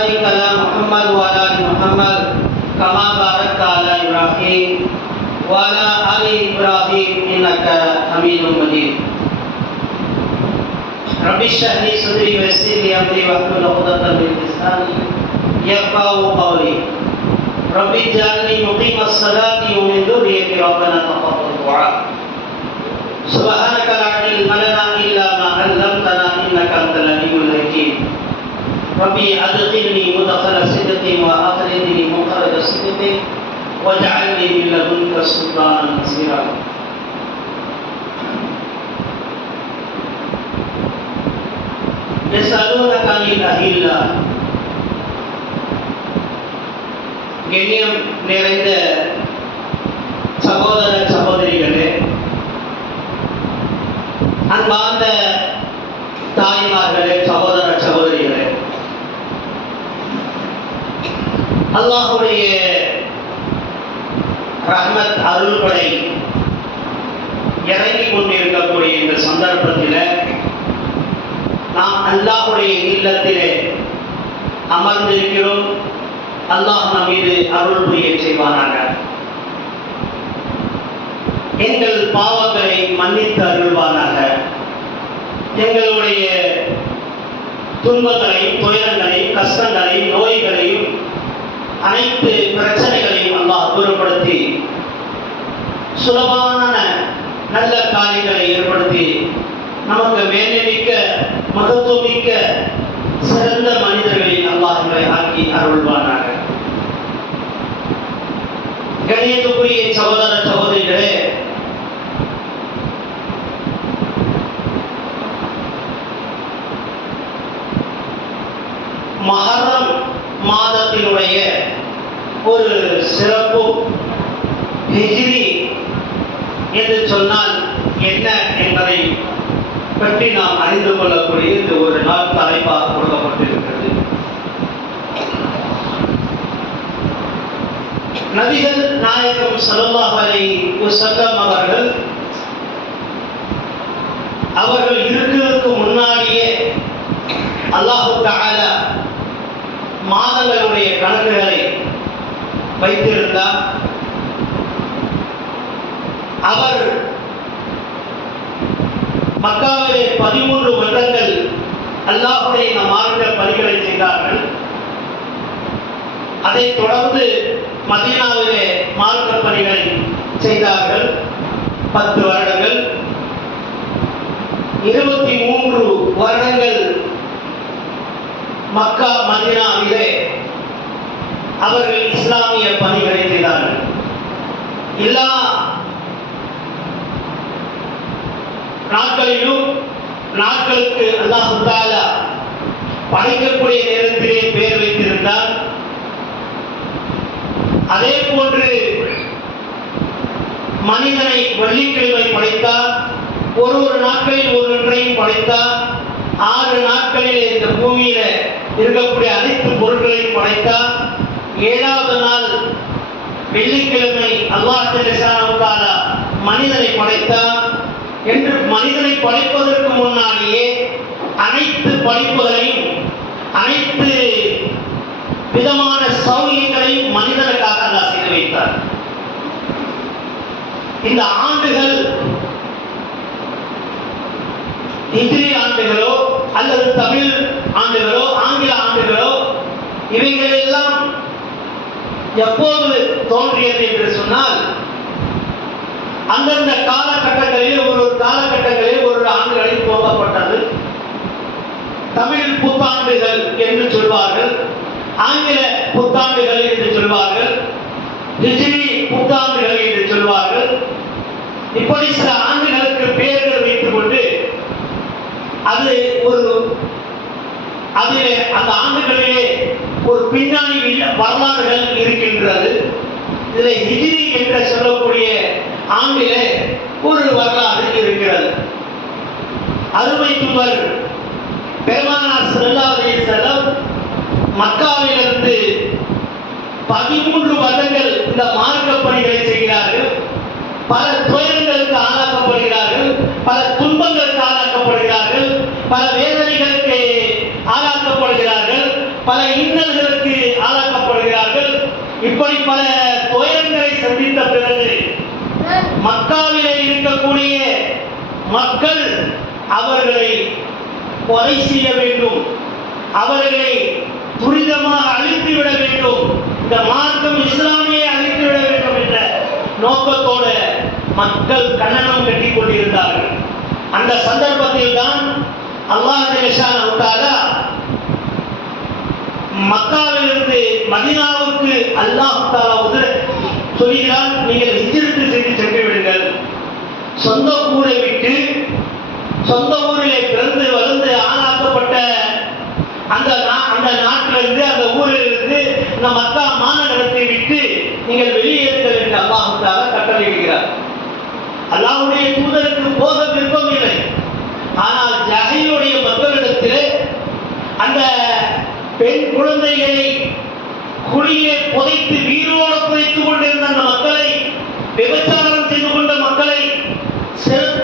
وبارك على محمد وعلى ال محمد كما باركت على ابراهيم وعلى ال ابراهيم انك حميد مجيد. رب اشرح لي صدري ويسر لي امري واحلل عقدة من لساني يفقهوا قولي. رب اجعلني مقيم الصلاة ومن ذريتي ربنا تقبل دعاء. سبحانك لا علم لنا الا ما علمتنا انك انت العليم الحكيم. ربي ادخلني مدخل صدق واخرجني مخرج صدق واجعلني من لدنك سلطانا نصيرا. يسألونك عن الأهلة. கண்ணியம் நிறைந்த சகோதர சகோதரிகளே, அன்பார்ந்த தாய்மார்களே, சகோதர சகோதரிகளே, அல்லாஹ்வுடைய ரஹ்மத் அருள்படை இறங்கிக் கொண்டிருக்கக்கூடிய இந்த சந்தர்ப்பத்தில் நாம் அல்லாஹ்வுடைய இல்லத்திலே அமர்ந்திருக்கிறோம். அல்லாஹ் நம் மீது அருள் புரிய செய்வானாக. எங்கள் பாவங்களை மன்னித்து அருள்வானாக. எங்களுடைய துன்பங்களையும் துயரங்களையும் கஷ்டங்களையும் நோய்களையும் அனைத்து பிரச்சனைகளையும் அல்லாஹ் தூரப்படுத்தி சுலபான நல்ல காரியங்களை ஏற்படுத்தி நமக்கு மேன்மைமிக்க மகத்துவமிக்க சிறந்த மனிதர்களில் அல்லாஹ்வை ஆக்கி அருள்வானாக. கண்ணியத்துக்குரிய சகோதர சகோதரிகளே, மஹர்ரம் மாதத்தினுடைய ஒரு சிறப்பு ஹிஜ்ரி என்று சொன்னால் என்ன என்பதை பற்றி நாம் அறிந்து கொள்ளக்கூடிய இந்த ஒரு நாள் தலைப்பாக கொடுக்கப்பட்டிருக்கிறது. நபிகள் நாயகம் ஸல்லல்லாஹு அலைஹி வஸல்லம் அவர்கள் இருக்கிறதுக்கு முன்னாடியே அல்லாஹ் தஆலா மாதங்களுடைய கணக்குகளை வைத்திருந்தார். அவர் மக்காவிலே 13 வருடங்கள் அல்லாஹ்வுடைய மார்க்க பணிகளை செய்தார்கள். அதைத் தொடர்ந்து மதீனாவிலே மார்க்க பணிகளை செய்தார்கள் 10 வருடங்கள். 23 வருடங்கள் மக்கா மதீனாவிலே அவர்கள் இஸ்லாமிய பணிகளை செய்தார்கள். எல்லா நாட்களிலும் நாட்களுக்கு அல்லாஹ் தஆலா படைக்கக்கூடிய நேரத்திலே பெயர் வைத்திருந்தார். அதே போன்று மனிதனை வெள்ளிக்கிழமை படைத்தார். ஒரு நாட்களில் ஒன்றையும் படைத்தார். 6 நாட்களில் இந்த பூமியில இருக்கக்கூடிய அனைத்து பொருட்களையும் படைத்தார். 7வது நாள் வெள்ளிக்கிழமை அல்லாஹ் ஜல்லல்லாஹு தஆலா மனிதனை படைத்தார். என்று மனிதனை படைப்பதற்கு முன்னாடியே அனைத்து படைப்புகளையும் அனைத்து விதமான சௌகரியங்களையும் மனிதனுக்காக அல்லாஹ் செய்து வைத்தார். இந்த ஆண்டுகள் ஹிஜ்ரி ஆண்டுகளோ அல்லது தமிழ் ஆண்டுகளோ ஆங்கில ஆண்டுகளோ இவைகள் எல்லாம் எப்போது தோன்றியது என்று சொன்னால், அந்தந்த காலகட்டங்களில் ஒரு காலகட்டங்களில் ஒரு ஆண்டுகளில் துவங்கப்பட்டது. தமிழ் புத்தாண்டுகள் என்று சொல்வார்கள், ஆங்கில புத்தாண்டுகள் என்று சொல்வார்கள், ஹிஜ்ரி புத்தாண்டுகள் என்று சொல்வார்கள். இப்படி சில ஆண்டுகளுக்கு பெயர்கள் வைத்துக் கொண்டு அதிலே அந்த ஆண்டுகளிலே ஒரு பின்னணி வரலாறுகள் இருக்கின்றது. இதில் ஹிஜ்ரி என்று சொல்லக்கூடிய ஆண்டிலே ஒரு வரலாறு இருக்கிறது. அருமை தூதர் பெருமானார் ஸல்லல்லாஹு அலைஹி வஸல்லம் மக்காவிலிருந்து 13 வருடங்கள் இந்த மார்க்க பணிகளை செய்கிறார்கள். பல துயரங்களுக்கு ஆளாக்கப்படுகிறார்கள், பல துன்பங்களுக்கு ஆளாக்கப்படுகிறார்கள், பல வேதனைகளுக்கு ஆளாக்கப்படுகிறார்கள், பல இன்னல்களுக்கு ஆளாக்கப்படுகிறார்கள். இப்படி பல துயரங்களை சந்தித்த பிறகு மக்காவிலே இருக்கக்கூடிய மக்கள் அவர்களை கொலை செய்ய வேண்டும், அவர்களை துரிதமாக அழித்துவிட வேண்டும், இந்த மார்க்கம் இஸ்லாமியை அழித்துவிட வேண்டும் என்ற நோக்கத்தோடு மக்கள் கண்ணனம் கட்டிக் கொண்டிருந்தார்கள். அந்த சந்தர்ப்பத்தில் தான் அல்லாஹ் ஜல்லஷானஹு தஆலா மக்காவிலிருந்து மதீனாவுக்கு அல்லாஹ் தஆலா சொல்கிறான், நீங்கள் ஹிஜ்ரத் செய்து சென்று விடுங்கள். சொந்த ஊரை விட்டு சொந்த ஊரிலே பிறந்து வளர்ந்து ஆளாக்கப்பட்ட அந்த நாட்டிலிருந்து அந்த ஊரிலிருந்து இந்த மக்கா மாநகரத்தை விட்டு நீங்கள் வெளியேறுங்கள் என்று அல்லாஹ் தஆலா கட்டளையிடுகிறார். அல்லாஹ்வுடைய தூதருக்கு போக விருப்பம் இல்லை. ஆனால் ஜஹீலுடைய மக்களிடத்திலே அந்த பெண் குழந்தைகளை குழியிலே புதைத்து வீரோடு புதைத்துக் கொண்டிருந்த அந்த மக்களை, விபச்சாரம் செய்து கொண்ட மக்களை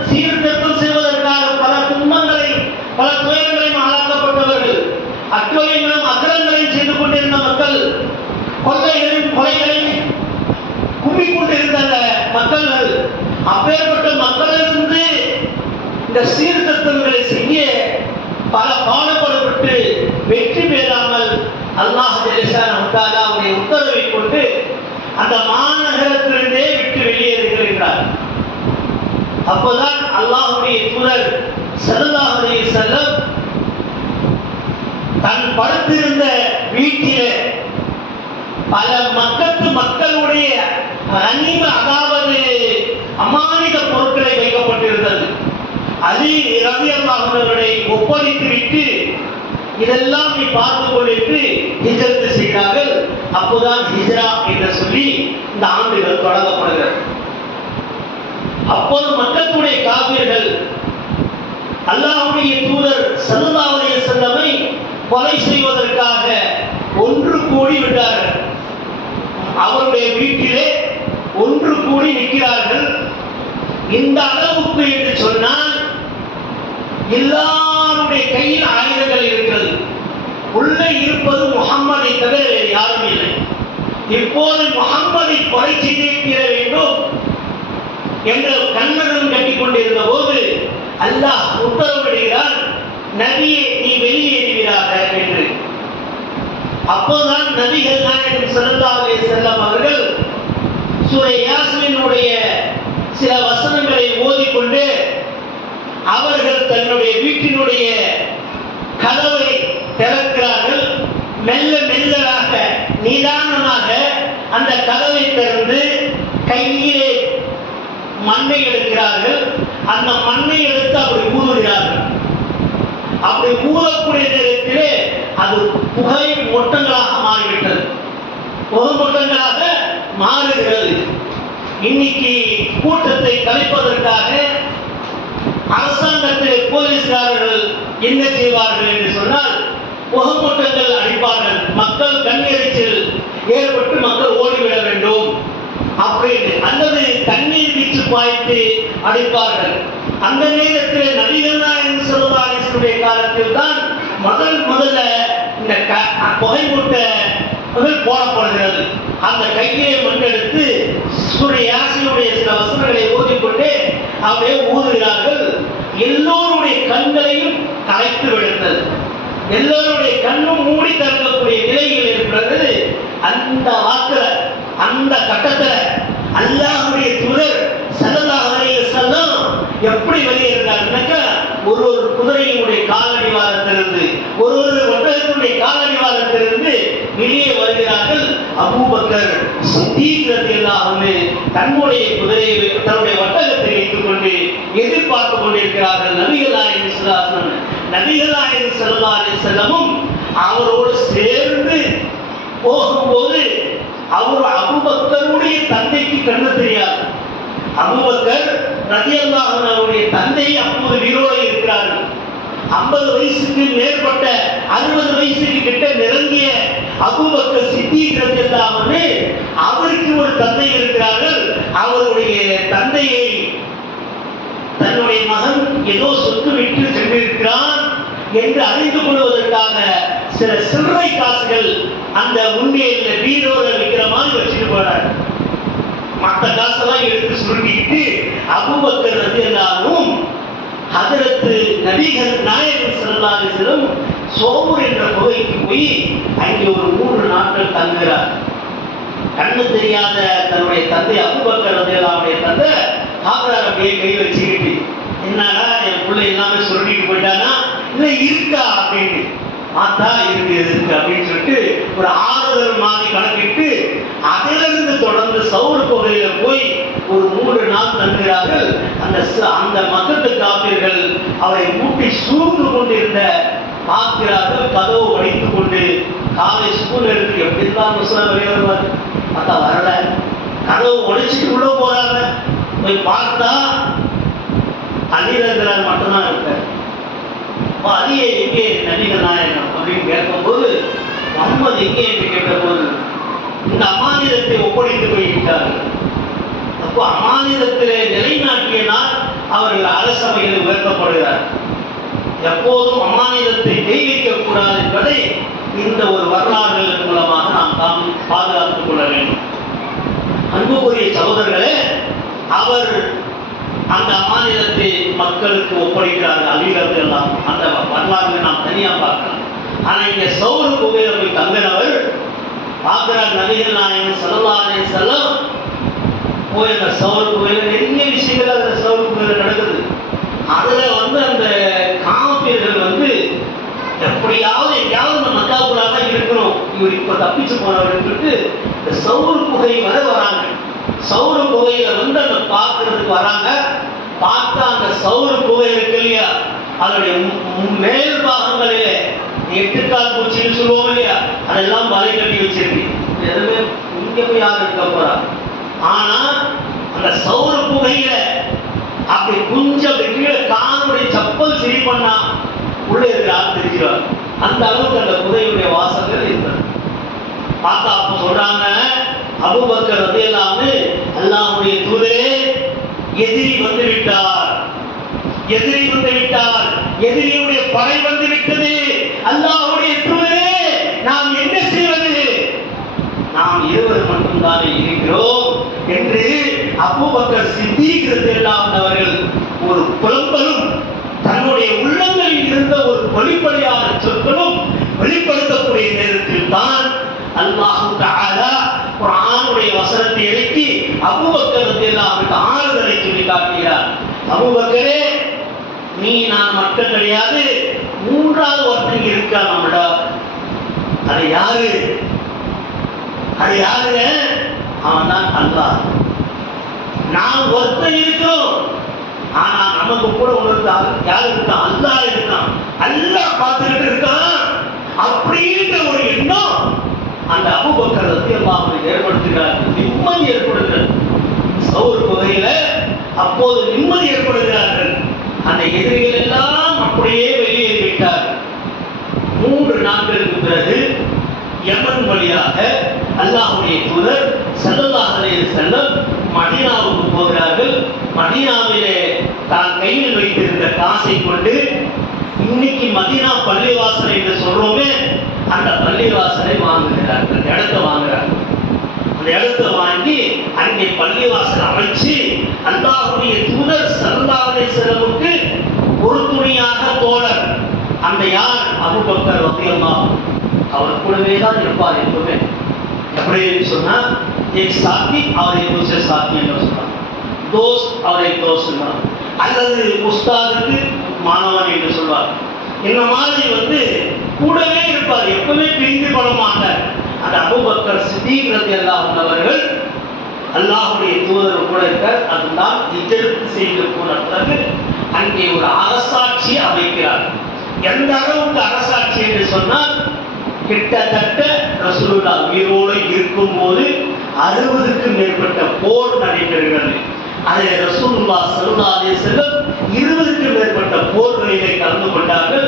சீர்திருத்தம் செய்வதற்காக பல துன்பங்களை பல துயரங்களையும் ஆளாக்கப்பட்டவர்கள், அக்கறைகளும் அக்கிரங்களையும் செய்து கொண்டிருந்த மக்கள், கொள்ளைகளையும் கொலைகளையும் கும்பிக்கொண்டிருந்த மக்கள்கள், அப்பேற்பட்ட மக்களிலிருந்து இந்த சீர்திருத்தங்களை செய்ய பல பாடுபடப்பட்டு வெற்றி பெறாமல் அல்லாஹ் ஜல்லஷானஹு தஆலாவுடைய உத்தரவை கொண்டு அந்த மாநகரத்திலிருந்தே விட்டு வெளியேறுகிறார். அப்போதான் அல்லாஹ்வுடைய தூதர் ஸல்லல்லாஹு அலைஹி வஸல்லம் தன் படுத்திருந்த வீட்டிலே பல மக்களுடைய அதாவது அமானித பொருட்களை வைக்கப்பட்டிருந்தது. அலி ரலியல்லாஹு அன்ஹு அவர்களை ஒப்படைத்து விட்டு இதெல்லாம் நீ பார்த்து கொண்டிட்டு ஹிஜ்ரத் செய்கிறார்கள். அப்போதான் ஹிஜ்ரா என்று சொல்லி இந்த ஆண்டுகள் தொடங்கப்படுகிறது. அப்போது மக்களுடைய காபிர்கள் அல்லாஹ்வுடைய தூதர் ஸல்லல்லாஹு அலைஹி வஸல்லமை கொலை செய்வதற்காக ஒன்று கூடி விட்டார்கள். அவருடைய வீட்டிலே ஒன்று கூடி நிற்கிறார்கள். இந்த அளவுக்கு என்று சொன்னால் எல்லாருடைய கையில் ஆயுதங்கள் இருக்கிறது. உள்ளே இருப்பது முஹம்மதை தவிர வேறு யாரும் இல்லை. இப்போது முஹம்மதை கொலை செய்தே தீர வேண்டும் என்ற கண்ணகம் கட்டிக் கொண்டிருந்த போது அல்லாஹ் உத்தரவிடுகிறான், நபியே நீ வெளியேறுவீராக என்று. அப்போதுதான் நபிகள் நாயகம் ஸல்லல்லாஹு அலைஹி வஸல்லம் அவர்கள் சூரா யாஸ்மீனுடைய சில வசனங்களை ஓதிக்கொண்டு அவர்கள் தன்னுடைய வீட்டினுடைய கதவை திறக்கிறார்கள். மெல்ல மெல்லமாக நிதானமாக அந்த கதவை திறந்து கையிலே மண்ணை எடுக்கிறார்கள். அந்த மண்ணை எடுத்து அப்படி ஊதுகிறார்கள். அப்படி ஊதக்கூடிய நேரத்திலே அது புகை மொட்டங்களாக மாறிவிட்டது, பொது மொட்டங்களாக மாறுகிறது. இன்னைக்கு கூட்டத்தை கலைப்பதற்காக அரசாங்கத்தில் போலீஸ்காரர்கள் என்ன செய்வார்கள் என்று சொன்னால் புகமூட்டங்கள் அடிப்பார்கள். மக்கள் கண்ணெரிச்சல் ஏற்பட்டு மக்கள் ஓடிவிட வேண்டும் அப்படின்னு, அல்லது தண்ணீர் வீச்சு பாய்த்து அடிப்பார்கள். அந்த நேரத்தில் நபிகள் நாயகம் ஸல்லல்லாஹு அலைஹி வஸல்லம் காலத்தில் தான் முதல்ல இந்த புகைமூட்ட போடப்படுகிறது. அந்த கையிலே மண்ணெடுத்து சூரா யாசீனுடைய சில வசனங்களை ஓதிக்கொண்டு அப்படியே ஊதுகிறார்கள். எல்லோருடைய கண்களையும் கலைத்து விடுகிறது. எல்லோருடைய கண்ணும் மூடி திறக்கக்கூடிய நிலையில் இருக்கிறது. அந்த வாக்குல அந்த கட்டத்தில் அல்லாஹ்வுடைய தூதர் ஸல்லல்லாஹு அலைஹி வஸல்லம் எப்படி வெளியேறாருன்னாக்கா, ஒரு குதிரையினுடைய காலடிவாரத்திலிருந்து ஒரு ஒட்டகத்தினுடைய காலடிவாரத்திலிருந்து வெளியே வருகிறார்கள். அபூபக்கர் சித்தீக் ரலியல்லாஹு அன்ஹு தன்னுடைய குதிரையை தன்னுடைய ஒட்டகத்தை வைத்துக் கொண்டு எதிர்பார்த்து கொண்டிருக்கிறார்கள். நபிகள் நாயகம் ஸல்லல்லாஹு அலைஹி வஸல்லமும் அவரோடு சேர்ந்து போகும்போது அவர் அபூபக்கருடைய தந்தைக்கு கண்ணு தெரியாது. அபூபக்கர் ரலியல்லாஹு அன்ஹு அவருடைய தந்தை அப்போது வீரோடு இருக்கிறார்கள். 50 வயசுக்கு மேற்பட்ட 60 வயசுக்கு கிட்ட நெருங்கிய அபூபக்கர் சித்தீக் ரலியல்லாஹு அன்ஹு அவருக்கு ஒரு தந்தை இருக்கிறார்கள். அவருடைய தந்தையை தன்னுடைய மகன் ஏதோ சொத்து விட்டு சென்றிருக்கிறான், என்று அறிந்து கொள்வதற்காக சில சில்லறை காசுகள் அந்த உண்டியல்ல பீரோல வைக்கிற மாதிரி வச்சுட்டு போறாரு. மற்ற காசெல்லாம் எடுத்து சுருட்டிக்கிட்டு அபூபக்கர் ரலியல்லாஹு ஹஜரத்து நபிகள் நாயகம் ஸல்லல்லாஹு அலைஹி வஸல்லம் சோபூர் என்ற குகைக்கு போய் அங்கே ஒரு 3 நாட்கள் தங்குகிறார். கண்ணு தெரியாத தன்னுடைய தந்தை அபூபக்கர் ரலியல்லாஹுடைய தந்தை காபரார் அப்படியே கை வச்சுக்கிட்டு, என்னடா என் பிள்ளை எல்லாமே சுருட்டிட்டு போயிட்டானா இல்லை இருக்கா அப்படின்னு பார்த்தா இருக்கு அப்படின்னு சொல்லிட்டு ஒரு ஆறுதல் மாதிரி கணக்கிட்டு அதிலிருந்து தொடர்ந்து சவுர் குகையில போய் ஒரு 3 நாள் தங்குகிறார்கள். அந்த மக்கத்து காப்பீர்கள் அவரை மூட்டி சூழ்ந்து கொண்டிருந்த பார்க்கிறார்கள். கதவு வடித்துக் கொண்டு காலை ஸ்கூல் எடுத்து எப்படிலாம் வெளியே வருவார், பார்த்தா வரல. கதவு உடைச்சிட்டு உள்ள போறாங்க. போய் பார்த்தா அலிரங்கரார் மட்டும்தான் இருக்கார். அலியை எங்கே நபிகள் நாயகம் அப்படின்னு கேட்கும்போது முகமது எங்கே என்று கேட்டபோது இந்த அமானிதத்தை ஒப்படைத்து போய்விட்டார்கள். அப்போ அமானிதத்திலே நிலைநாட்டியனால் அவர்கள் அரசவையில் உயர்த்தப்படுகிறார். எப்போதும் அமானிதத்தை தெரிவிக்க கூடாது என்பதை இந்த ஒரு வரலாறுகளின் மூலமாக நாம் பாதுகாத்துக் கொள்ள வேண்டும். அன்புக்குரிய சகோதரர்களே, அவர் அந்த அமானிதத்தை மக்களுக்கு ஒப்படைக்கிறார்கள். அலிரது எல்லாம் அந்த வரலாறு நாம் தனியாக பார்க்கலாம். ஆனால் இங்கே சவுர் குகையில போய் தங்கினவர் பார்க்கிறார். நபிகள் நாயகம் ஸல்லல்லாஹு அலைஹி வஸல்லம் போய் அந்த சவுர் குகையில நிறைய விஷயங்கள் அந்த சவுர் குகையில நடக்குது. அதுல அந்த காபிர்கள் எப்படியாவது எங்கேயாவது இந்த மக்காவுக்குள்ளாக தான் இருக்கணும், இவர் இப்ப தப்பிச்சு போனவர் சொல்லிட்டு இந்த சவுர் குகை வரை வராங்க. சவுர் குகையில அந்த பார்க்கறதுக்கு வராங்க. பார்த்தா அந்த சவுர் குகை இருக்கு இல்லையா, அதனுடைய மேல் பாகங்களிலே 8 கால் பூச்சின்னு சொல்லுவோம் இல்லையா, அதெல்லாம் வலை கட்டி வச்சிருக்கு. எதுவுமே இங்க போய் யாரும் இருக்க போறா. ஆனா அந்த சவுர் குகையில அப்படி கொஞ்சம் கீழே காலுடைய செப்பல் சரி பண்ணா உள்ளே இருக்கிற ஆள் தெரிஞ்சிருவார். அந்த அளவுக்கு அந்த குகையுடைய வாசல்கள் இருக்கிறது. பார்த்தா அப்ப சொல்றாங்க, அபூபக்கர் ரலியல்லாஹு அல்லாஹ்வுடைய தூதரே, எதிரி வந்து விட்டார், எதிரி வந்து விட்டார், எதிரியுடைய படை வந்து விட்டது. அல்லாஹ்வுடைய தூதரே, நாம் என்ன செய்வது? நாம் இருவர் மட்டும்தானே இருக்கிறோம் என்று அபூபக்கர் சித்தீக் ரலியல்லாஹு அவர்கள் ஒரு புலம்பலும் தன்னுடைய உள்ளங்களில் இருந்த ஒரு வெளிப்படையான சொற்களும் வெளிப்படுத்தக்கூடிய நேரத்தில் தான் அல்லாஹ் தஆலா குர்ஆனுடைய வசனத்தை இறக்கி அபூபக்கர் ரலியல்லாஹு ஆறுதலை சொல்லி காட்டுகிறார். அபூபக்கரே, நீ நான் மட்டும் கிடையாது, 3வது ஒருத்தன் இருக்கா நம்மள. அது யாரு? அது யாருங்க? அவன் தான் அல்லாஹ். நாம் ஒருத்தன் இருக்கிறோம், ஆனா நமக்கு கூட யாரு இருக்கான்? அல்லாஹ் இருக்கான். அல்லாஹ் பார்த்துக்கிட்டு இருக்கான் அப்படின்ற ஒரு எண்ணம் அந்த அபூபக்கர் ரலியல்லாஹு ஏற்படுத்துகிறார். நிம்மதி ஏற்படுகிறது. சவுர் குகையில அப்போது நிம்மதி ஏற்படுகிறார்கள். அந்த எதிரிகள் எல்லாம் அப்படியே வெளியேறிவிட்டார்கள். 3 நாட்களுக்கு பிறகு யமன் வழியாக அல்லாஹ்வுடைய தூதர் ஸல்லல்லாஹு அலைஹி வஸல்லம் மதீனாவுக்கு போகிறார்கள். மதீனாவிலே தான் கையில் வைத்திருந்த காசை கொண்டு இன்னைக்கு மதீனா பள்ளிவாசல் என்று சொல்றோமே, அந்த பள்ளிவாசலை வாங்குகிறார்கள். அந்த இடத்தை வாங்குறார்கள். அந்த இடத்தை வாங்கி அங்கே பள்ளிவாசல் அமைச்சு அல்லாஹ்வுடைய தூதர் ஸல்லல்லாஹு அலைஹி வஸல்லமுக்கு ஒரு துணியாக தோழர். அந்த யார்? அபூபக்கர் ரலியல்லாஹு. அவர் கூடவே தான் இருப்பார் எப்பவுமே. எப்படி சொன்னா, एक साथी और एक दूसरे साथी என்று சொல்றாங்க. दोस्त और एक दोस्त அல்லது உஸ்தாதுக்கு மாணவன் என்று சொல்வார். இந்த மாதிரி கூடவே இருப்பார், எப்பவுமே பிரிந்து கொள்ள மாட்டார். அந்த அபூபக்கர் சித்தீக் ரலியல்லாஹு அவர்கள் அல்லாஹ்வுடைய தூதர் கூட இருக்கார். அதுதான் ஹிஜ்ரத் செய்து போன பிறகு அங்கே ஒரு அரசாட்சி அமைக்கிறார். எந்த அளவுக்கு அரசாட்சி என்று சொன்னால், கிட்டத்தட்ட ரசூலுல்லாஹ் உயிரோடு இருக்கும் போது 60க்கும் மேற்பட்ட போர் நடைபெறுகிறது. அதில் ரசூலுல்லாஹ் ஸல்லல்லாஹு அலைஹி வஸல்லம் 20க்கும் மேற்பட்ட போர்களிலே கலந்து கொண்டார்கள்.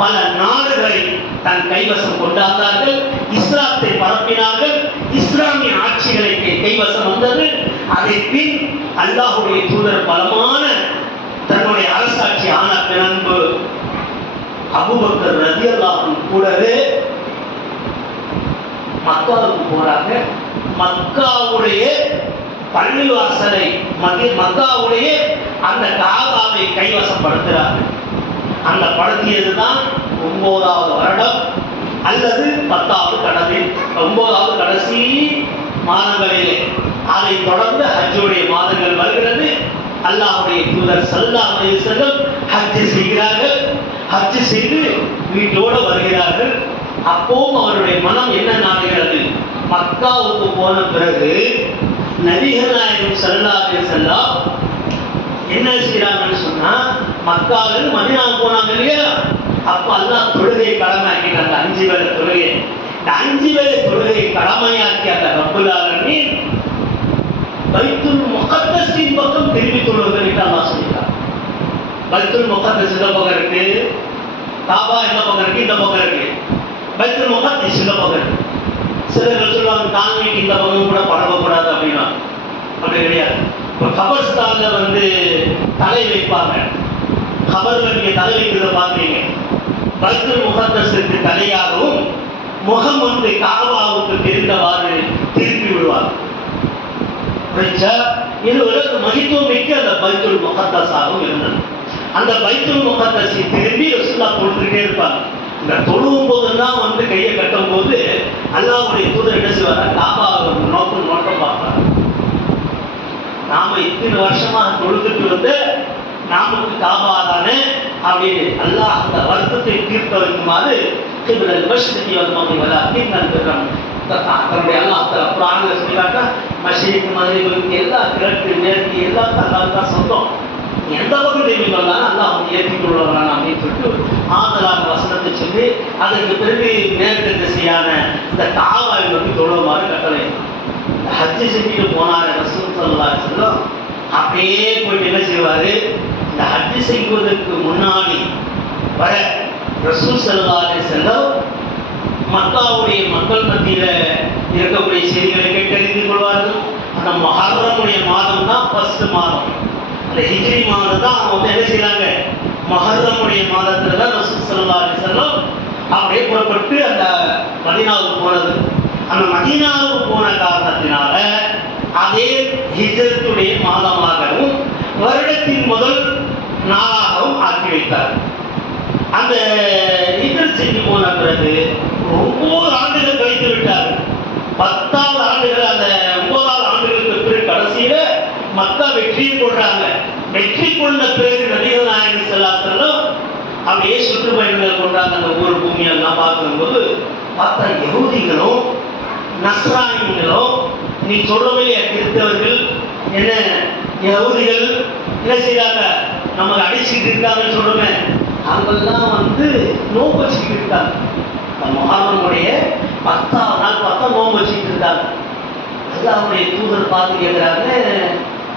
பல நாடுகளை தன் கைவசம் கொண்டாந்தார்கள். இஸ்லாத்தை பரப்பினார்கள். இஸ்லாமிய ஆட்சிகளை கைவசம் வந்தது. அதை பின் அல்லாஹ்வுடைய தூதர் பலமான தன்னுடைய அரசாட்சி ஆன பின்பு அபூபக்கர் ரலியல்லாஹு அன்ஹு கூடவே மக்காவுக்கு போறாங்க. மக்காவுடைய பள்ளிவாசலை மக்காவுடைய அந்த காபாவை கைவசப்படுத்துறாங்க. அந்த படுத்தியதுதான் 9வது வருடம் அல்லது 10வது கடலில் 9வது கடைசி மாதங்களிலே. அதை தொடர்ந்து ஹஜ்ஜுடைய மாதங்கள் வருகிறது. அல்லாஹ்வுடைய தூதர் ஸல்லல்லாஹு அலைஹி வஸல்லம் ஹஜ் செய்கிறார்கள். ஹஜ் செய்து வீட்டோடு வருகிறார்கள். அப்போவும் அவருடைய மனம் என்ன நாடுகிறது? மக்காவுக்கு போன பிறகு நபிகள் நாயகம் ஸல்லல்லாஹு அலைஹி வஸல்லம் என்ன செய்யறாங்கன்னு சொன்னா, மக்காவில் மதீனாவுக்கு போனாங்க இல்லையா, அப்ப அல்லாஹ் தொழுகையை கடமையாக்கிட்டாங்க. அந்த 5 வேளை தொழுகை, இந்த 5 வேளை தொழுகையை கடமையாக்கி அந்த ரப்புல் ஆலமீன் பைத்துல் முகத்தஸின் பக்கம் திரும்பி தொழுகைன்னு அல்லாஹ் சொல்லிட்டான். பைத்துல் முகத்தஸ் இந்த பக்கம் இருக்கு, காபா இந்த பக்கம் இருக்கு, இந்த பக்கம் இருக்கு. பைத்துல் முகத்தஸ் இந்த பக்கம் இருக்கு. சிலர்கள் சொல்லுவாங்க கால்வீட்டு இந்த பக்கம் கூட பழகக்கூடாது அப்படின்னா, அப்படி கிடையாது. இப்போ கபர்ஸ்தான்ல தலை வைப்பாங்க. கபர்ல நீங்க தலை வைக்கிறத பார்க்குறீங்க. பைத்துல் முகத்தஸுக்கு தலையாகவும் முகம் காபாவுக்கு தெரிந்தவாறு திருப்பி விடுவாங்க. இது ஒரு மகித்துவம் மிக்க அந்த பைத்துல் முகத்தஸாகவும் இருந்தது. அந்த பைத்துல் முகத்தஸை திரும்பி ரசூலுல்லாஹ் தொழுதுகிட்டே இருப்பாங்க. இந்த தொழுவும் போதெல்லாம் கையை கட்டும் போது அல்லாஹ்வுடைய தூதர் என்ன செய்வார்? காபாவை நோக்கம் பார்ப்பார். நாம இத்தனை வருஷமாக தொழுதுட்டு வந்து நாமுக்கு காபா தானே அப்படின்னு அல்லாஹ் அந்த வருத்தத்தை தீர்க்க வைக்குமாறு கிப்லல் மஷ்ரிகி வல் மக்ரிபி வலா கிப்லல் தன்னுடைய அல்லாஹ் குர்ஆன்ல சொல்லிட்டாங்க. மஷ்ரிக் மக்ரிப் எல்லா கிழக்கு மேற்கு எல்லாத்தையும் அல்லாஹ் தான் சொந்தம். எந்த பக்கம் திரும்பி வந்தாலும் அல்லாஹ் ஏற்றிக் கொள்வாங்க அப்படின்னு சொல்லிட்டு ஆதலான வசனத்தை சொல்லி அதுக்கு பிறகு மேற்கு திசையான இந்த காபாவை நோக்கி தொழுமாறு கட்டளை. ஹஜ் செஞ்சுட்டு போனார் ரசூல் ஸல்லல்லாஹு அலைஹி வஸல்லம். அப்படியே போயிட்டு என்ன செய்வாரு? இந்த ஹஜ் செய்வதற்கு முன்னாடி வர ரசூல் ஸல்லல்லாஹு அலைஹி வஸல்லம் மக்காவுடைய மக்கள் மத்தியில இருக்கக்கூடிய செய்திகளை கேட்டறிந்து கொள்வார்கள். அந்த முஹர்ரமுடைய மாதம் தான் ஃபர்ஸ்ட் மாதம். அந்த ஹிஜ்ரி மாதம் தான் அவங்க என்ன செய்யறாங்க? முஹர்ரமுடைய மாதத்துல தான் ரசூல் ஸல்லல்லாஹு அலைஹி வஸல்லம் அப்படியே புறப்பட்டு அந்த மதீனாவுக்கு போனது. அந்த மதீனாவுக்கு போன காரணத்தினால அதே ஹிஜ்ரத்துடைய மாதமாகவும் வருடத்தின் முதல் நாளாகவும் ஆக்கி வைத்தார். அந்த ஹிஜ்ரத் செஞ்சு போன பிறகு 9 ஆண்டுகள் கழித்து விட்டார். 10வது ஆண்டுகள், அந்த 9வது ஆண்டுகளுக்கு பிறகு கடைசியில மக்கா வெற்றியை கொள்றாங்க. வெற்றி கொண்ட பிறகு நபிகள் நாயகம் ஸல்லல்லாஹு அலைஹி வஸல்லம் அப்படியே சுற்றுப்பயணங்கள் கொண்டாங்க. அந்த ஊர் பூமியெல்லாம் பார்க்கும்போது பார்த்தா யஹூதிகளும் நஸ்ரானிகளும், நீ சொல்றவையே கிறிஸ்தவர்கள் என்ன யஹூதிகள் என்ன செய்யறாங்க? நமக்கு அடிச்சுக்கிட்டு இருக்காங்கன்னு சொல்றோமே, அவங்கெல்லாம் நோம்பு வச்சுக்கிட்டு இருக்காங்க. முஹர்ரமுடைய 10வது நாள் பார்த்தா நோம்பு வச்சுக்கிட்டு இருக்காங்க. அல்லாஹ்வுடைய தூதர் பார்த்து கேட்குறாங்க,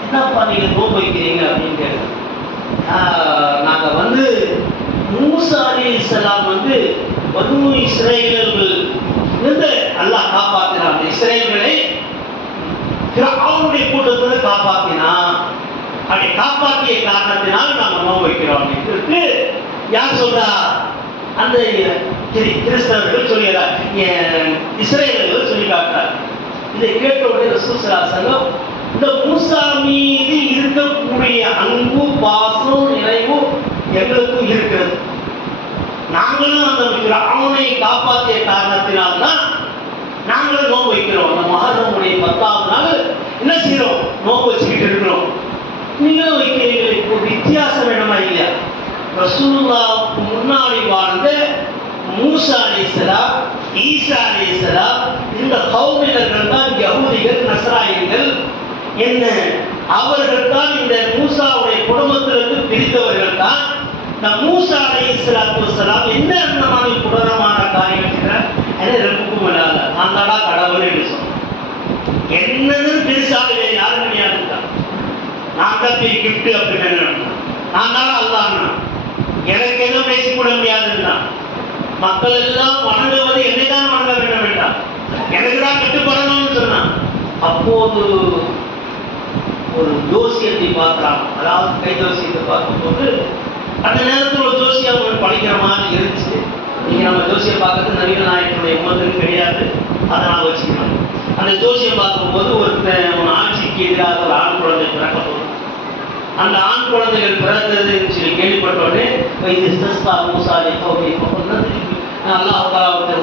என்னப்பா நீங்க நோம்பு வைக்கிறீங்க அப்படின்னு கேட்குறாங்க. நாங்கள் மூசா அலைஹிஸ்ஸலாம் பனூ இஸ்ரவேலர்கள் இருந்து அல்லாஹ் காப்பாற்றினான். இஸ்ரவேலை ஃபிரௌனுடைய கூட்டத்தில் காப்பாற்றினான். அப்படி காப்பாற்றிய காரணத்தினால் நாங்கள் நோன்பு வைக்கிறோம் அப்படின்னு யார் சொல்றா? அந்த கிறிஸ்தவர்கள் சொல்லுகிறார், இஸ்ரவேலர்கள் சொல்லி காட்டுறார். இதை கேட்ட உடனே ரசூல் ஸல்லல்லாஹு அலைஹி வஸல்லம் இந்த மூசா மீது இருக்கக்கூடிய அன்பு, பாசம், நினைவு எங்களுக்கும் இருக்கிறது. நாங்களும் அந்த ஃபிரௌனை காப்பாற்றிய காரணத்தினால்தான் நாங்களும் நோன்பு வைக்கிறோம். அந்த முஹர்ரமுடைய 10வது நாள் என்ன செய்யறோம்? நோன்பு வச்சுக்கிட்டு இருக்கிறோம். நீங்களும் வைக்கிறீங்க. ஒரு வித்தியாசம் வேணுமா இல்லையா? ரசூலுல்லாஹ்வுக்கு முன்னாடி வாழ்ந்த மூசா அலைஹிஸ்ஸலாம், ஈசா அலைஹிஸ்ஸலாம், இந்த கௌமினர்கள் தான் யஹூதிகள், நஸ்ரானிகள். என்ன அவர்கள் தான் இந்த மூசாவுடைய குடும்பத்திலிருந்து பிரித்தவர்கள் தான். இந்த மூசா அலைஹிஸ்ஸலாத்து வஸ்ஸலாம் என்ன அந்த மாதிரி புராணமான காரியம் செய்கிறார்? ரெப்புக்கும் இல்லாத நான் தாடா கடவுள் என்று சொன்னேன். என்னன்னு பெருசாக வேறு யாரும் கிடையாது. நான் தான் பெரிய கிஃப்ட் அப்படின்னு நான் தானே அல்லாஹ்னா எனக்கு எதுவும் பேசிக்கூட முடியாதுன்னா மக்கள் எல்லாம் வணங்குவது என்னை தான் வணங்க வேண்டும் என்றான். எனக்கு தான் கட்டுப்படணும்னு சொன்னான். அப்போது ஒரு ஜோசியத்தை பார்க்கிறான். அதாவது கை ஜோசியத்தை பார்க்கும்போது அந்த நேரத்தில் ஒரு ஜோசியம் அவங்களுக்கு படிக்கிற மாதிரி இருந்துச்சு. நீங்கள் நம்ம ஜோசியம் பார்க்கறது நவீன நாயகனுடைய உமத்துக்கு கிடையாது, அதை நான் வச்சுக்கணும். அந்த ஜோசியம் பார்க்கும்போது ஒரு ஆட்சிக்கு எதிராக ஒரு ஆண் குழந்தை பிறக்க போகுது. அந்த ஆண் குழந்தைகள் பிறந்ததுன்னு சொல்லி கேள்விப்பட்டோடனே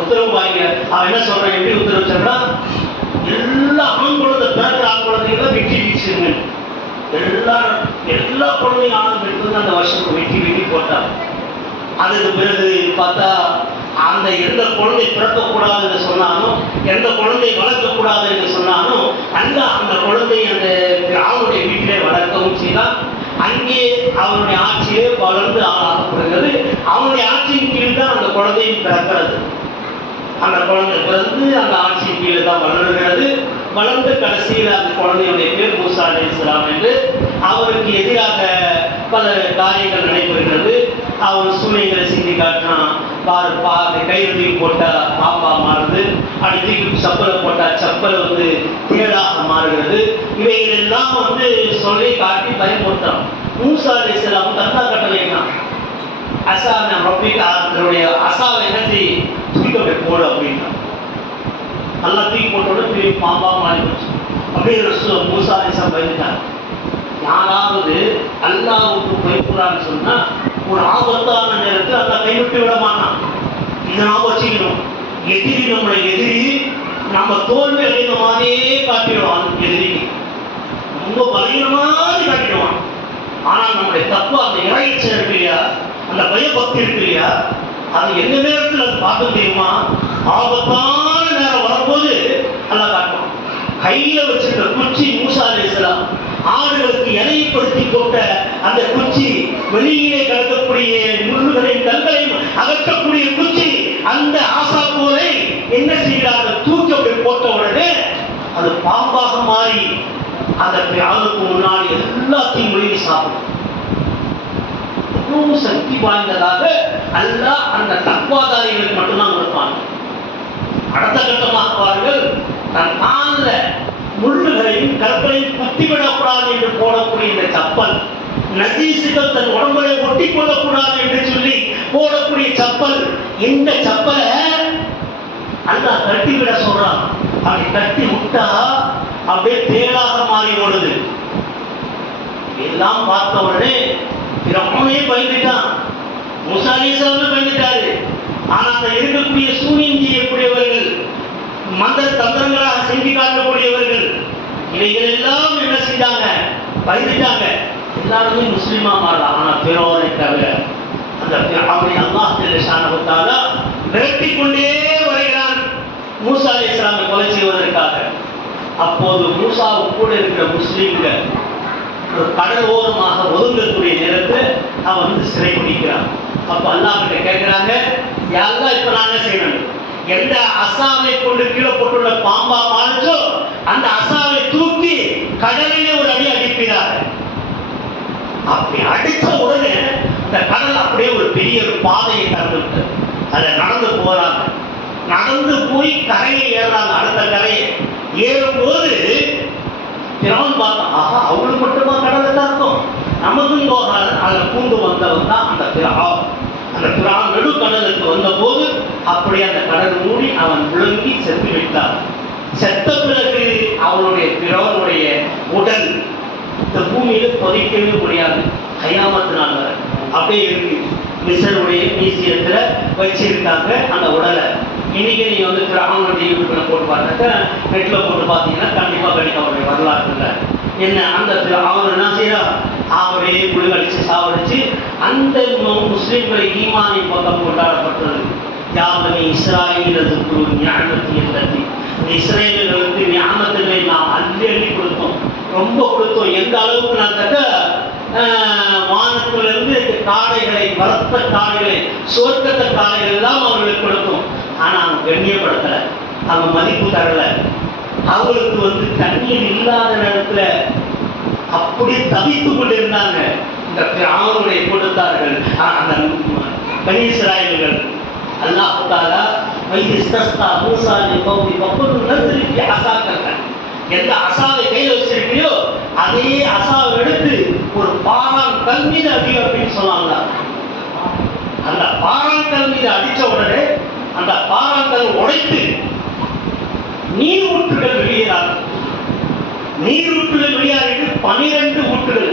உத்தரவு வாங்க. அவன் என்ன சொல்றான், எப்படி உத்தரவு சொல்றா, எல்லா ஆண் குழந்தை பிறந்த ஆண் குழந்தைகளும் வெட்டி வீச்சுங்க. எல்லா குழந்தையும் ஆண் எடுத்து அந்த வருஷம் வெட்டி போட்டாங்க. அதுக்கு பிறகு பார்த்தா அந்த எந்த குழந்தை பிறக்கக்கூடாது என்று சொன்னாலும், எந்த குழந்தை வளர்க்கக்கூடாது என்று சொன்னாலும், அந்த குழந்தை அந்த அவனுடைய வீட்டிலே வளர்க்கவும் செய்தான். அங்கே அவனுடைய ஆட்சியே வளர்ந்து ஆளாக்கப்படுகிறது. அவனுடைய ஆட்சியின் கீழ் தான் அந்த குழந்தையும் பிறக்கிறது. அந்த குழந்தை பிறந்து அந்த ஆட்சியின் கீழே தான் வளர்கிறது. வளர்ந்து கடைசியில் அந்த குழந்தையுடைய பேர் மூசா அலைஹிஸ்ஸலாம் என்று அவருக்கு எதிராக பல காரியங்கள் நடைபெறுகிறது. அவன் சூழ்நிலைகளை செஞ்சு காட்டினான். கயிறு தூக்கி போட்டா பாப்பா மாறுது, அப்படி தூக்கி சப்பலை போட்டா சப்பலை தேடாக மாறுகிறது. இவைகள் எல்லாம் சொல்லி காட்டி பயன்படுத்தான். மூசா அலைஹிஸ்ஸலாம் தந்தா கட்டளைனான், அதனுடைய அசாவை என்ன செய்ய தூக்கி போடு அப்படின்னா. நல்லா தூக்கி போட்டோட திரும்பி பாம்பா மாறி போச்சு. அப்படியே மூசா அலைஹிஸ்ஸலாம் பயந்துட்டாங்க. யாராவது அல்லாஹ்வுக்கு பயப்படுறான்னு சொன்னா ஒரு ஆபத்தான நேரத்தில் அல்லாஹ் கைவிட்டு விட மாட்டான். இதை நாம் வச்சுக்கணும். எதிரி நம்ம தோல்வி அடைந்த மாதிரியே காட்டிடுவான். எதிரி ரொம்ப பலகீனமாக காட்டிடுவான். ஆனால் நம்முடைய தப்பு அந்த இறைச்சல் இருக்கு இல்லையா, அந்த பயபக்தி இருக்கு இல்லையா, அது எந்த நேரத்தில் அது பார்க்க தெரியுமா, ஆபத்தான நேரம் வரும்போது அல்லாஹ் காட்டுவான். கையில வச்சிருக்க குச்சி மூசா அலைஹிஸ்ஸலாம் ஆடுகளுக்கு இலைப்படுத்தி கொண்ட அந்த குச்சி, வெளியிலே கிடக்கக்கூடிய முள்ளுகளையும் கற்களையும் அகற்றக்கூடிய குச்சி, அந்த ஆசா போலை என்ன செய்கிறார்கள், தூக்கி அப்படி போட்ட உடனே அது பாம்பாக மாறி அந்த ஆளுக்கு முன்னாடி எல்லாத்தையும் மொழி சாப்பிடும். எவ்வளவு சக்தி வாய்ந்ததாக அல்லாஹ் அந்த தக்வாதாரிகளுக்கு மட்டும்தான் கொடுப்பாங்க. அடுத்த கட்டமாக்குவார்கள், தன் காலில் முள்ளுகளையும் கற்களையும் குத்திவிடக்கூடாது என்று போடக்கூடிய இந்த சப்பல், நஜீசுகள் தன் உடம்புகளை ஒட்டி கொள்ளக்கூடாது என்று சொல்லி போடக்கூடிய சப்பல், இந்த சப்பலை அல்லாஹ் கட்டிவிட சொல்றான். அப்படி கட்டி விட்டா அப்படியே தேளாக மாறி ஓடுது. எல்லாம் பார்த்த உடனே பிரம்மனே பயந்துட்டான், மூசா அலைஹிஸ்ஸலாமே பயந்துட்டாரு. ஆனா அந்த இருக்கக்கூடிய சூனியம் செய்யக்கூடியவர்கள், மந்திர தந்திரங்களாக செஞ்சு காட்டக்கூடியவர்கள், இவைகள் எல்லாம் என்ன செஞ்சாங்க, பயந்துட்டாங்க. எல்லாருமே முஸ்லிமா மாறலாம். ஆனா பிறோரை தவிர அந்த அவனை அல்லாஹ் ஜல்லஷானஹு தஆலா விரட்டிக் கொண்டே வருகிறான் மூசா அலைஹிஸ்ஸலாமை கொலை செய்வதற்காக. அப்போது மூசாவு கூட இருக்கிற முஸ்லீம்கள் ஒரு கடல் ஓரமாக ஒதுங்கக்கூடிய நேரத்தில் அவன் சிறை பிடிக்கிறான். அப்ப அல்லாஹ் கிட்ட கேட்கிறாங்க, யா அல்லாஹ் இப்ப நான் என்ன செய்யணும், எந்த அசாவை கொண்டு கீழே போட்டுள்ள பாம்பா மாறிச்சோ அந்த அசாவை தூக்கி கடலிலே ஒரு அடி அடிக்கிறார். அப்படி அடித்த உடனே அந்த கடல் அப்படியே ஒரு பெரிய ஒரு பாதையை திறந்துவிட்டு அதை நடந்து போறாங்க. நடந்து போய் கரையை ஏறாங்க. அடுத்த கரையை ஏறும்போது பிறவன் பார்த்தான், ஆஹா அவளுக்கு மட்டுமா கடலை தாக்கும், நமக்கும் போகாத. அதில் பூண்டு வந்தவன் தான் அந்த பிறவன். அந்த பிறவன் நடுக்கடலுக்கு வந்த போது அப்படியே அந்த கடல் மூடி அவன் விழுங்கி செத்து விட்டான். செத்த பிறகு அவனுடைய பிறவனுடைய உடல் இந்த பூமியில புதைக்கவே முடியாது. கயாமத்தினால அப்படியே இருக்கு. மிஸ்ருடைய மியூசியத்துல வச்சிருக்காங்க அந்த உடலை. இன்னைக்கு நீங்க பிறவனுடைய யூடியூப்ல போட்டு பார்த்தாக்க, நெட்ல போட்டு பார்த்தீங்கன்னா கண்டிப்பா கிடைக்கும் அவருடைய வரலாற்றுல. என்ன அந்த அவன் என்ன செய்யறான், அவரையே குளிகழிச்சு சாவடிச்சு அந்த முஸ்லிம்களை ஈமானை பக்கம் கொண்டாடப்பட்டது. யாவனி இஸ்ராயீலது குரு ஞானத்தி இல்லத்தி, இஸ்ரேலர்களுக்கு ஞானத்திலே நாம் அள்ளி அள்ளி கொடுத்தோம், ரொம்ப கொடுத்தோம். எந்த அளவுக்கு நாக்க வானத்திலிருந்து காடைகளை, வளர்த்த காடைகளை, சுவர்க்கத்த காடைகள் எல்லாம் அவர்களுக்கு கொடுத்தோம். ஆனா அவங்க கண்ணியப்படுத்தல, அவங்க மதிப்பு தரல. அவங்களுக்கு தண்ணீர் இல்லாத நேரத்துல அப்படியே தவித்து கொண்டிருந்தாங்க. இந்த அவருடைய கொடுத்தார்கள் அந்த பனி இஸ்ராயேல்கள். அல்லாஹ் தஆலா வைஸ்தஸ்தா மூஸா லிகௌமி ஃபகுல் நஸ்ரிஃபி அஸாக, எந்த அசாவை கையில் வச்சிருக்கியோ அதே அசாவை எடுத்து ஒரு பாறான் கல் மீது அடி அப்படின்னு சொன்னாங்க. அந்த பாறாங்கல் மீது அடித்த உடனே அந்த பாறாங்கல் உடைத்து நீர் ஊற்றுகள் வெளியேறாது. நீர் ஊற்றுகள் வெளியாகிட்டு 12 ஊற்றுகள்.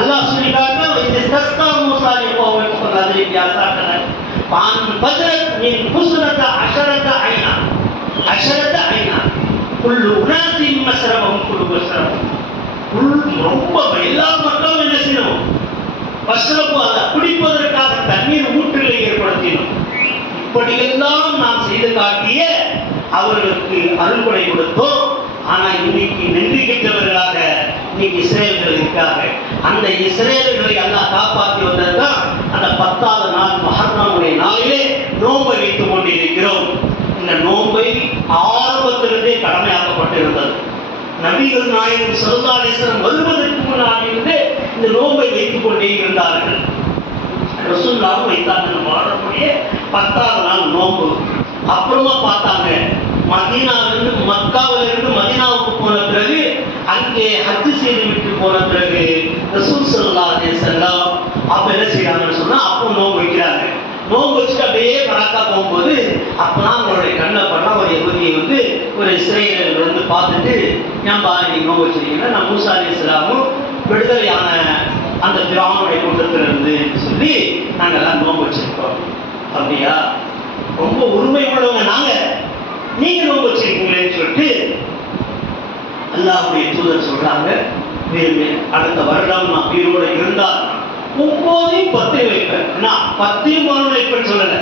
அல்லாஹ் சொல்லிட்டாங்க, இது தஸ்கா மூசா லிகௌமி ஃபதரி பியாசாக்கன பான் ஃபஜரத் மின் ஹுஸ்னத அஷரத ஐனா குல்லு உனாசின் மஸ்ரபஹும் குல்லு மஸ்ரபஹும். ரொம்ப எல்லா மக்களும் என்ன செய்யணும்? வஸ்ரபு, அதை குடிப்பதற்காக தண்ணீர் ஊற்றுகளை ஏற்படுத்தினோம். இப்படியெல்லாம் நாம் செய்து காட்டிய அவர்களுக்கு அருள்கொடை கொடுத்தோம். ஆனா இன்னைக்கு நன்றி கெட்டவர்களாக இன்னைக்கு இஸ்ரேல்கள் இருக்காங்க. அந்த இஸ்ரேல்களை அல்லாஹ் காப்பாற்றி வந்ததுதான் அந்த 10வது நாள் முஹர்ரமுடைய நாளிலே நோன்பை வைத்துக் கொண்டிருக்கிறோம். இந்த நோன்பை ஆரம்பத்திலிருந்தே கடமையாக்கப்பட்டிருந்தது. நபிகள் நாயகம் ஸல்லல்லாஹு அலைஹி வஸல்லம் வருவதற்கு முன்னாடியிலிருந்தே இந்த நோன்பை வைத்துக் கொண்டே இருந்தார்கள். ரசூலுல்லாஹ் வைத்தாங்க. வாழக்கூடிய 10வது நாள் நோன்பு. அப்புறமா பார்த்தாங்க, மதீனாவிலிருந்து மக்காவிலிருந்து மதீனாவுக்கு போன பிறகு அங்கே ஹஜ் செய்து விட்டு போன பிறகு ரசூல் ஸல்லல்லாஹு அலைஹி வஸல்லம் அப்ப என்ன செய்யறாங்கன்னு சொன்னா அப்போ நோன்பு வைக்கிறாங்க. நோன்பு வச்சுட்டு அப்படியே பராக்கா போகும்போது அப்பதான் அவங்களுடைய கண்ணை பண்ணா ஒரு யஹூதியை வந்து ஒரு இஸ்ரேலர் வந்து பார்த்துட்டு, ஏன்பா நீங்க நோன்பு வச்சிருக்கீங்கன்னா, நான் மூசா அலைஹிஸ்ஸலாமும் விடுதலையான அந்த பிரானுடைய கூட்டத்திலிருந்து சொல்லி நாங்கெல்லாம் நோன்பு வச்சிருக்கோம். அப்படியா, ரொம்ப உரிமை உள்ளவங்க நாங்க, நீங்க நோன்பு வச்சிருக்கீங்களேன்னு சொல்லிட்டு அல்லாஹ்வுடைய தூதர் சொல்றாங்க, அடுத்த வருடம் நான் உயிரோடு இருந்தால் 9 10 வைப்பேன். நான் 10 11 வைப்பேன்னு சொல்லல.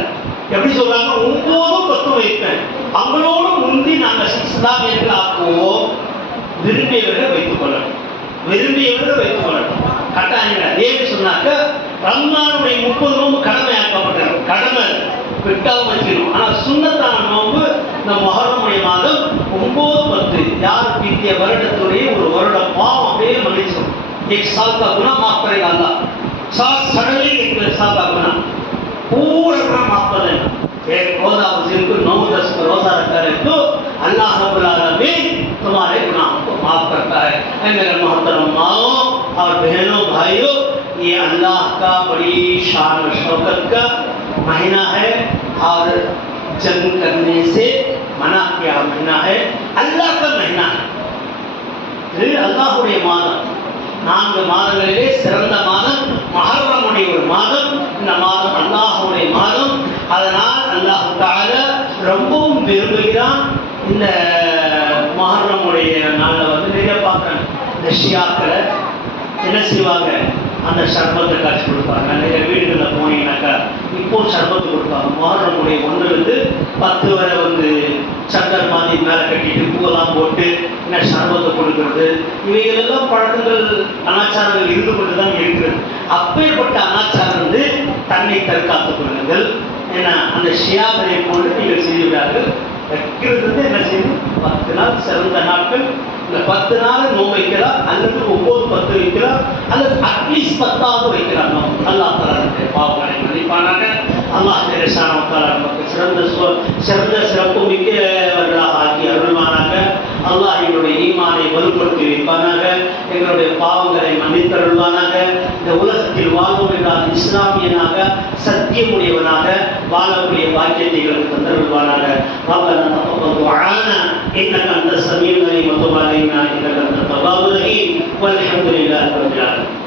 எப்படி சொல்றாங்க? 9 10 வைப்பேன். அவங்களோடு முந்தி நாங்கள் இஸ்லாமியர்கள் ஆக்குவோம். விரும்பியவர்கள் வைத்துக் கொள்ளணும், விரும்பியவர்கள் வைத்துக் கொள்ளணும். கட்டாயம் ஏன்னு சொன்னாக்க ரம்ஜானுடைய 30 நோன்பு கடமையாக்கப்பட்டது. கடமை விட்டாலும் வச்சிடும். ஆனால் சுன்னத்தான நோன்பு இந்த முஹர்ரமுடைய மாதம் 9 10 யார் பீத்திய வருடத்துடைய ஒரு வருட பாவம் அப்படியே மன்னிச்சிடும். एक साल का गुनाह माफ करेगा अल्लाह. सडनली एक साल का गुनाह पूरा गुनाह माफ कर देगा. एक रोजा जिनको 9-10 का रोजा रखा है तो अल्लाह रब्बुल आलमीन तुम्हारे गुनाहों को माफ करता है. मेरे मोहतरम माओ और बहनों भाइयों, ये अल्लाह का बड़ी शान और शौकत का महीना है और जंग करने से मना किया महीना है. अल्लाह का महीना है. அல்லாஹ்வுடைய மாதம். 4 மாதங்களிலே சிறந்த மாதம் முஹர்ரமுடைய ஒரு மாதம். இந்த மாதம் அல்லாஹ்வுடைய மாதம். அதனால் அல்லாஹ் தஆலா ரொம்பவும் விரும்புகிறான். இந்த முஹர்ரமுடைய நாளில் வந்து நிறைய பார்க்குறாங்க, இந்த ஷியாக்களை என்ன செய்வாங்க, அந்த ஷர்பத்தை காட்சி கொடுப்பாங்க. நிறைய வீடுகளில் போனீங்கன்னாக்கா இப்போ ஷர்பத்து கொடுப்பாங்க. முஹர்ரமுடைய 1 to 10 வரை வந்து சக்கர் மாதிரி மேலே கட்டிட்டு பூவெல்லாம் போட்டு என்ன ஷர்பத்தை கொடுக்கறது, இவைகளெல்லாம் பழக்கங்கள் அனாச்சாரங்கள் இருந்து கொண்டு தான் இருக்கிறது. அப்பேற்பட்ட அனாச்சாரம் வந்து தன்னை தற்காத்துக் கொள்ளுங்கள். ஏன்னா அந்த ஷியாக்களை போன்று நீங்கள் செய்கிறார்கள். வைக்கிறது வந்து என்ன செய்யணும், 10 நாள் சிறந்த நாட்கள். இந்த 10 நாள் நோன்பு வைக்கலாம், அல்லது 9 10 வைக்கலாம், அல்லது அட்லீஸ்ட் 10வது வைக்கிறாங்க. அல்லாஹ் தஆலா பாவங்களை மன்னிப்பானாக. அல்லாஹ் நமக்கு சிறந்த சிறப்பு மிக்கவர்களாக ஆக்கி அருள்வானாக. அல்லாஹ் எங்களுடைய ஈமானை வலுப்படுத்தி வைப்பானாக. எங்களுடைய பாவங்களை மன்னித்தருள்வானாக. இந்த உலகத்தில் வாழ்வோம் என்றால் இஸ்லாமியனாக சத்தியமுடையவனாக வாழக்கூடிய பாக்கியத்தை எங்களுக்கு தந்தருள்வானாக. ربنا تقبل دعانا انك انت السميع العليم وتب علينا انك انت التواب الرحيم والحمد لله رب العالمين.